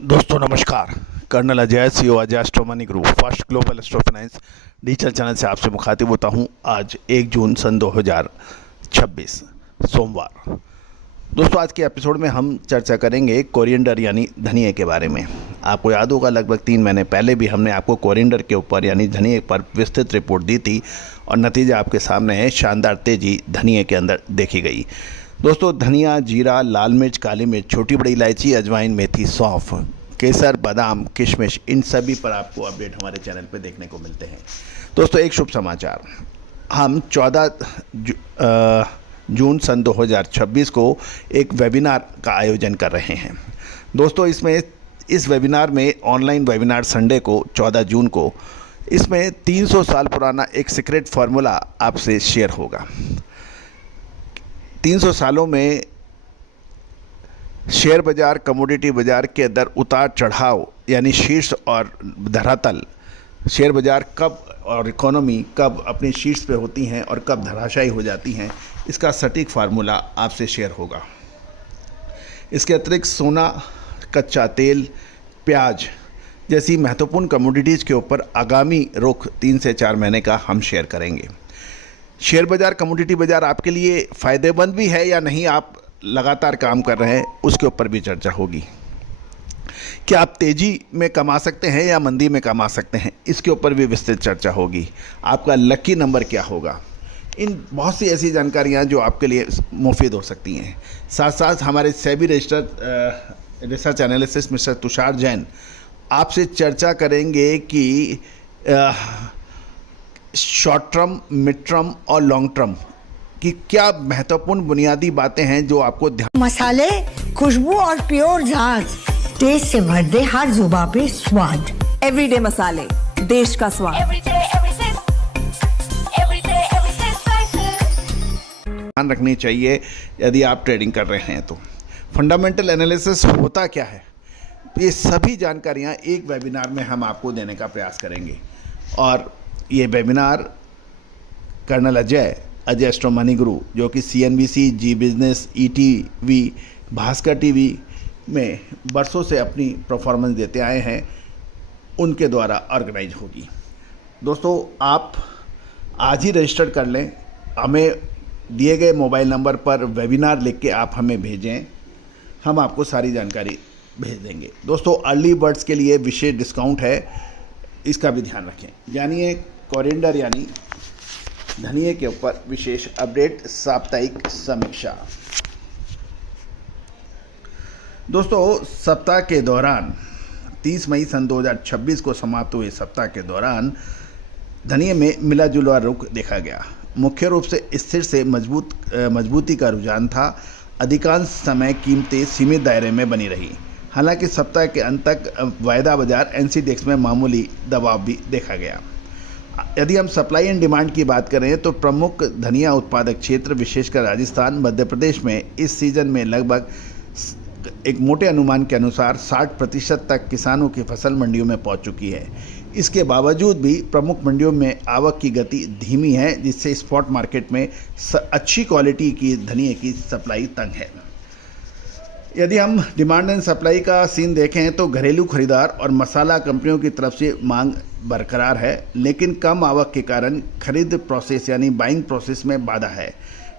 दोस्तों नमस्कार। Colonel Ajay CO Ajay astro money group first global astro finance digital channel से आपसे मुखातिब होता हूं। आज 1 जून सन 2026 सोमवार। दोस्तों आज के एपिसोड में हम चर्चा करेंगे कोरिएंडर यानी धनिए के बारे में। आपको याद होगा लगभग 3 महीने पहले भी हमने आपको कोरिएंडर के ऊपर यानी धनिए पर विस्तृत रिपोर्ट दी थी और नतीजा आपके सामने है। शानदार तेजी धनिए के अंदर देखी गई। दोस्तों धनिया, जीरा, लाल मिर्च, काली मिर्च, छोटी बड़ी इलायची, अजवाइन, मेथी, सौंफ, केसर, बादाम, किशमिश, इन सभी पर आपको अपडेट हमारे चैनल पे देखने को मिलते हैं। दोस्तों एक शुभ समाचार, हम 14 जून सन 2026 को एक वेबिनार का आयोजन कर रहे हैं। दोस्तों इस वेबिनार में ऑनलाइन वेबिनार संडे को 14 जून को इसमें 300 साल पुराना एक सीक्रेट फार्मूला आपसे शेयर होगा। 300 सालों में शेयर बाज़ार, कमोडिटी बाज़ार के अंदर उतार चढ़ाव यानी शीर्ष और धरातल, शेयर बाज़ार कब और इकोनॉमी कब अपने शीर्ष पे होती हैं और कब धराशायी हो जाती हैं, इसका सटीक फार्मूला आपसे शेयर होगा। इसके अतिरिक्त सोना, कच्चा तेल, प्याज जैसी महत्वपूर्ण कमोडिटीज़ के ऊपर आगामी रुख 3 से 4 महीने का हम शेयर करेंगे। शेयर बाज़ार, कमोडिटी बाज़ार आपके लिए फ़ायदेमंद भी है या नहीं, आप लगातार काम कर रहे हैं, उसके ऊपर भी चर्चा होगी। क्या आप तेज़ी में कमा सकते हैं या मंदी में कमा सकते हैं, इसके ऊपर भी विस्तृत चर्चा होगी। आपका लकी नंबर क्या होगा, इन बहुत सी ऐसी जानकारियां जो आपके लिए मुफीद हो सकती हैं। साथ साथ हमारे SEBI registered research analyst mister Tushar Jain आपसे चर्चा करेंगे कि शॉर्ट टर्म, मिड टर्म और लॉन्ग टर्म की क्या महत्वपूर्ण बुनियादी बातें हैं जो आपको ध्यान। मसाले, खुशबू और प्योर झाग, टेस्ट से भर दे हर जुबां पे स्वाद। एवरीडे मसाले, देश का स्वाद। ध्यान रखनी चाहिए यदि आप ट्रेडिंग कर रहे हैं तो। फंडामेंटल एनालिसिस होता क्या है, ये सभी जानकारियां एक वेबिनार में हम आपको देने का प्रयास करेंगे। और ये webinar colonel Ajay astro money guru, जो कि CNBC, Zee business, ETV, Bhaskar TV में बरसों से अपनी परफॉर्मेंस देते आए हैं, उनके द्वारा ऑर्गेनाइज होगी। दोस्तों आप आज ही रजिस्टर कर लें। हमें दिए गए मोबाइल नंबर पर वेबिनार लिख के आप हमें भेजें, हम आपको सारी जानकारी भेज देंगे। दोस्तों अर्ली बर्ड्स के लिए विशेष डिस्काउंट है, इसका भी ध्यान रखें। जानिए कोरिएंडर यानी धनिए के ऊपर विशेष अपडेट, साप्ताहिक समीक्षा। दोस्तों सप्ताह के दौरान 30 मई सन 2026 को समाप्त हुए सप्ताह के दौरान धनिए में मिला जुला रुख देखा गया। मुख्य रूप से स्थिर से मजबूती का रुझान था। अधिकांश समय कीमतें सीमित दायरे में बनी रही। हालांकि सप्ताह के अंत तक वायदा बाजार NCDEX में मामूली दबाव भी देखा गया। यदि हम सप्लाई एंड डिमांड की बात करें तो प्रमुख धनिया उत्पादक क्षेत्र विशेषकर राजस्थान, मध्य प्रदेश में इस सीजन में लगभग एक मोटे अनुमान के अनुसार 60% तक किसानों की फसल मंडियों में पहुंच चुकी है। इसके बावजूद भी प्रमुख मंडियों में आवक की गति धीमी है, जिससे स्पॉट मार्केट में अच्छी क्वालिटी की धनिए की सप्लाई तंग है। यदि हम डिमांड एंड सप्लाई का सीन देखें तो घरेलू खरीदार और मसाला कंपनियों की तरफ से मांग बरकरार है, लेकिन कम आवक के कारण खरीद प्रोसेस यानी बाइंग प्रोसेस में बाधा है।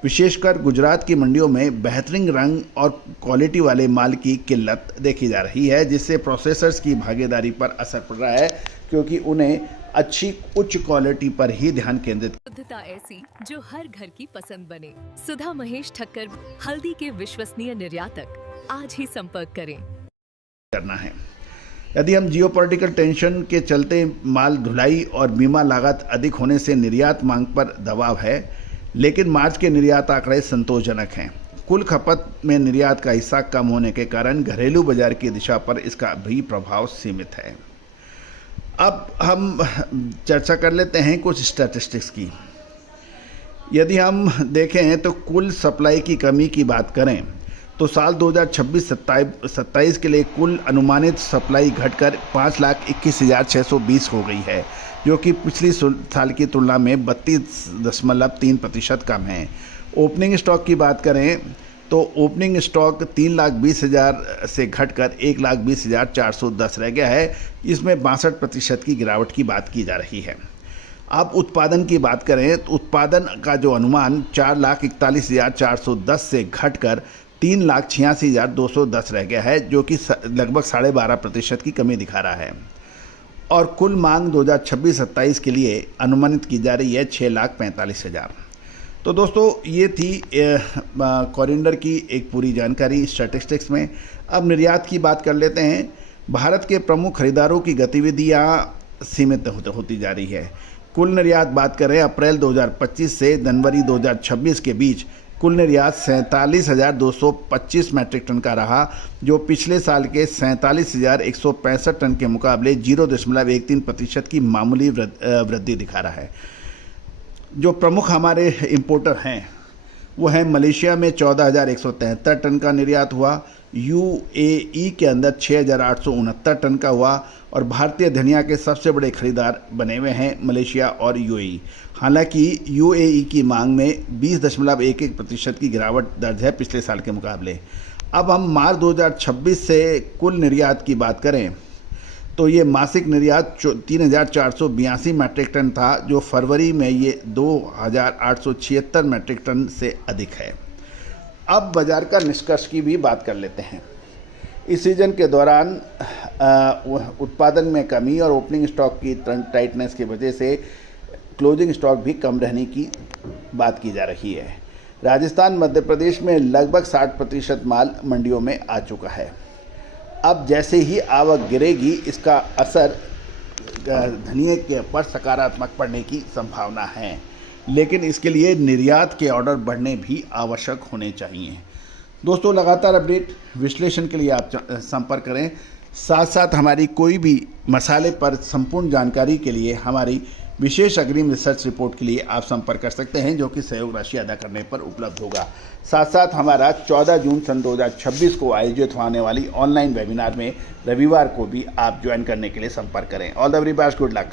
विशेषकर गुजरात की मंडियों में बेहतरीन रंग और क्वालिटी वाले माल की किल्लत देखी जा रही है, जिससे प्रोसेसर्स की भागीदारी पर असर पड़ रहा है, क्योंकि उन्हें अच्छी उच्च क्वालिटी पर ही ध्यान केंद्रित। शुद्धता ऐसी जो हर घर की पसंद बने। सुधा महेश ठक्कर, हल्दी के विश्वसनीय निर्यातक। आज ही संपर्क करें। करना है। यदि हम जियोपॉलिटिकल टेंशन के चलते माल ढुलाई और बीमा लागत अधिक होने से निर्यात मांग पर दबाव है, लेकिन मार्च के निर्यात आंकड़े संतोषजनक हैं। कुल खपत में निर्यात का हिस्सा कम होने के कारण घरेलू बाजार की दिशा पर इसका भी प्रभाव सीमित है। अब हम चर्चा कर लेते हैं कुछ स्टैटिस्टिक्स की। यदि हम देखें तो कुल सप्लाई की कमी की बात करें तो साल 2026-27 के लिए कुल अनुमानित सप्लाई घटकर 5,21,620 हो गई है, जो कि पिछली साल की तुलना में 32.3% कम है। ओपनिंग स्टॉक की बात करें तो ओपनिंग स्टॉक 3,20,000 से घटकर 1,20,410 रह गया है। इसमें 62% की गिरावट की बात की जा रही है। अब उत्पादन की बात करें तो उत्पादन का जो अनुमान 4,41,410 से घटकर 3,86,210 रह गया है, जो कि लगभग 12.5% की कमी दिखा रहा है। और कुल मांग 2026-27 के लिए अनुमानित की जा रही है 6,45,000। तो दोस्तों ये थी कोरिएंडर की एक पूरी जानकारी स्टैटिस्टिक्स में। अब निर्यात की बात कर लेते हैं। भारत के प्रमुख खरीदारों की गतिविधियां सीमित होती जा रही है। कुल निर्यात बात करें अप्रैल 2025 से जनवरी 2026 के बीच कुल निर्यात 47,225 मैट्रिक टन का रहा, जो पिछले साल के 47,165 टन के मुकाबले 0.13% की मामूली वृद्धि दिखा रहा है। जो प्रमुख हमारे इंपोर्टर हैं वो है मलेशिया में 14,173 टन का निर्यात हुआ, यूएई के अंदर 6,869 टन का हुआ और भारतीय धनिया के सबसे बड़े खरीदार बने हुए हैं मलेशिया और यूएई। हालांकि यूएई की मांग में 20.11% की गिरावट दर्ज है पिछले साल के मुकाबले। अब हम मार्च 2026 से कुल निर्यात की बात करें तो ये मासिक निर्यात 3,482 मैट्रिक टन था, जो फरवरी में ये 2,876 मैट्रिक टन से अधिक है। अब बाजार का निष्कर्ष की भी बात कर लेते हैं। इस सीजन के दौरान उत्पादन में कमी और ओपनिंग स्टॉक की टाइटनेस की वजह से क्लोजिंग स्टॉक भी कम रहने की बात की जा रही है। राजस्थान मध्य प्रदेश में लगभग 60% माल मंडियों में आ चुका है। अब जैसे ही आवक गिरेगी इसका असर धनिये के ऊपर सकारात्मक पड़ने की संभावना है, लेकिन इसके लिए निर्यात के ऑर्डर बढ़ने भी आवश्यक होने चाहिए। दोस्तों लगातार अपडेट विश्लेषण के लिए आप संपर्क करें। साथ साथ हमारी कोई भी मसाले पर संपूर्ण जानकारी के लिए हमारी विशेष अग्रिम रिसर्च रिपोर्ट के लिए आप संपर्क कर सकते हैं, जो कि सहयोग राशि अदा करने पर उपलब्ध होगा। साथ साथ हमारा 14 जून सन 2026 को आयोजित होने वाली ऑनलाइन वेबिनार में रविवार को भी आप ज्वाइन करने के लिए संपर्क करें। All the very best, good luck.